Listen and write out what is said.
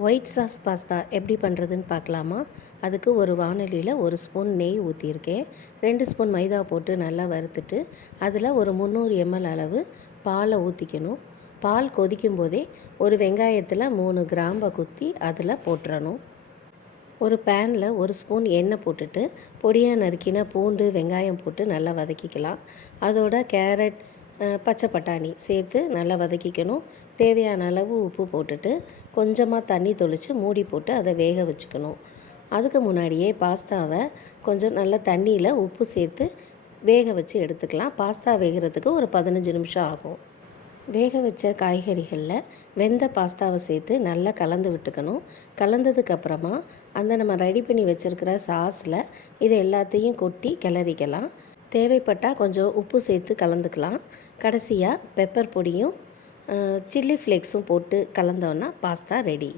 White sauce pasta எப்படி பண்ணுறதுன்னு பார்க்கலாமா? அதுக்கு ஒரு வானொலியில் ஒரு ஸ்பூன் நெய் ஊற்றியிருக்கேன் ரெண்டு ஸ்பூன் மைதா போட்டு நல்லா வறுத்துட்டு அதில் ஒரு முந்நூறு எம்எல் அளவு பாலை ஊற்றிக்கணும் பால் கொதிக்கும் போதே ஒரு வெங்காயத்தில் மூணு கிராம்பை குத்தி அதில் போட்டுறணும். ஒரு பேனில் ஒரு ஸ்பூன் எண்ணெய் போட்டுட்டு பொடியாக நறுக்கின பூண்டு வெங்காயம் போட்டு நல்லா வதக்கிக்கலாம். அதோட கேரட் பச்சை பட்டாணி சேர்த்து நல்லா வதக்கிக்கணும். தேவையான அளவு உப்பு போட்டுட்டு கொஞ்சமாக தண்ணி தொளித்து மூடி போட்டு அதை வேக வச்சுக்கணும். அதுக்கு முன்னாடியே பாஸ்தாவை கொஞ்சம் நல்லா தண்ணியில் உப்பு சேர்த்து வேக வச்சு எடுத்துக்கலாம். பாஸ்தா வேகிறதுக்கு ஒரு பதினஞ்சு நிமிஷம் ஆகும். வேக வச்ச காய்கறிகளில் வெந்த பாஸ்தாவை சேர்த்து நல்லா கலந்து விட்டுக்கணும். கலந்ததுக்கப்புறமா அந்த நம்ம ரெடி பண்ணி வச்சுருக்கிற சாஸில் இது எல்லாத்தையும் கொட்டி கிளறிக்கலாம். தேவைப்பட்டால் கொஞ்சம் உப்பு சேர்த்து கலந்துக்கலாம். கடைசியாக பெப்பர் பொடியும் சில்லி ஃப்ளேக்ஸும் போட்டு கலந்தோன்னா பாஸ்தா ரெடி